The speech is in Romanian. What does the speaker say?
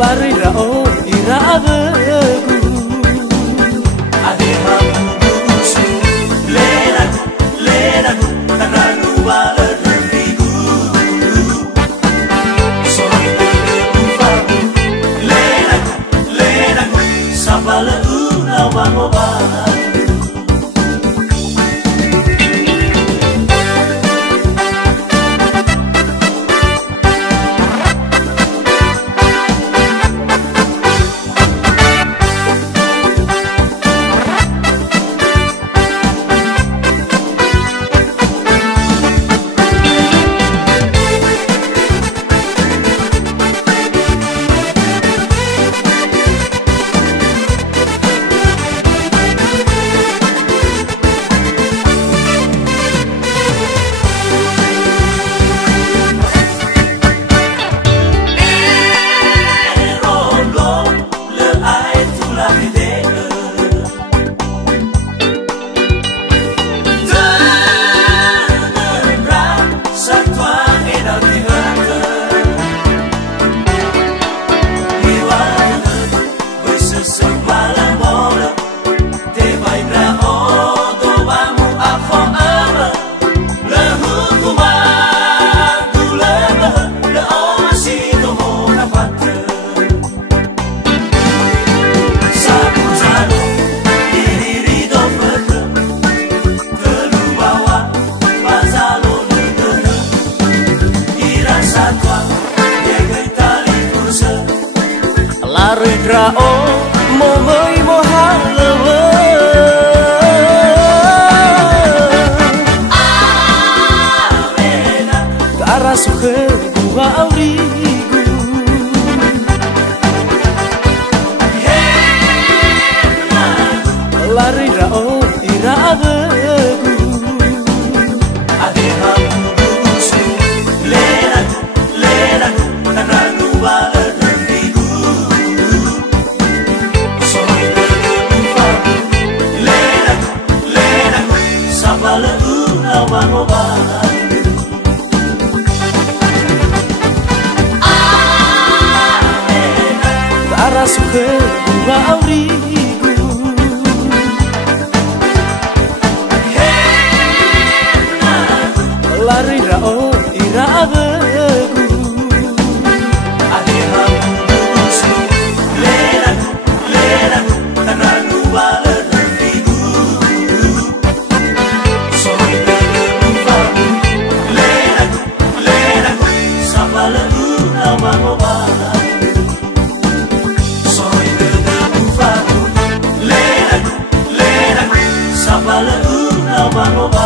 lari rao irabegu ade hamugusu leragu tananu wala refigu soy ufagu leragu sabala una wangoba lari rao mo mới mo halawa cara suhe gua aurigu lari rao irabegu ade hamugusu leragu tananu wala sabala una wangoba cara suhe gua aurigu lari rao irabegu ade hamugusu leragu tananu wala refigu soy ufagu leragu sabala una wangoba soy ufagu leragu sabala una wangoba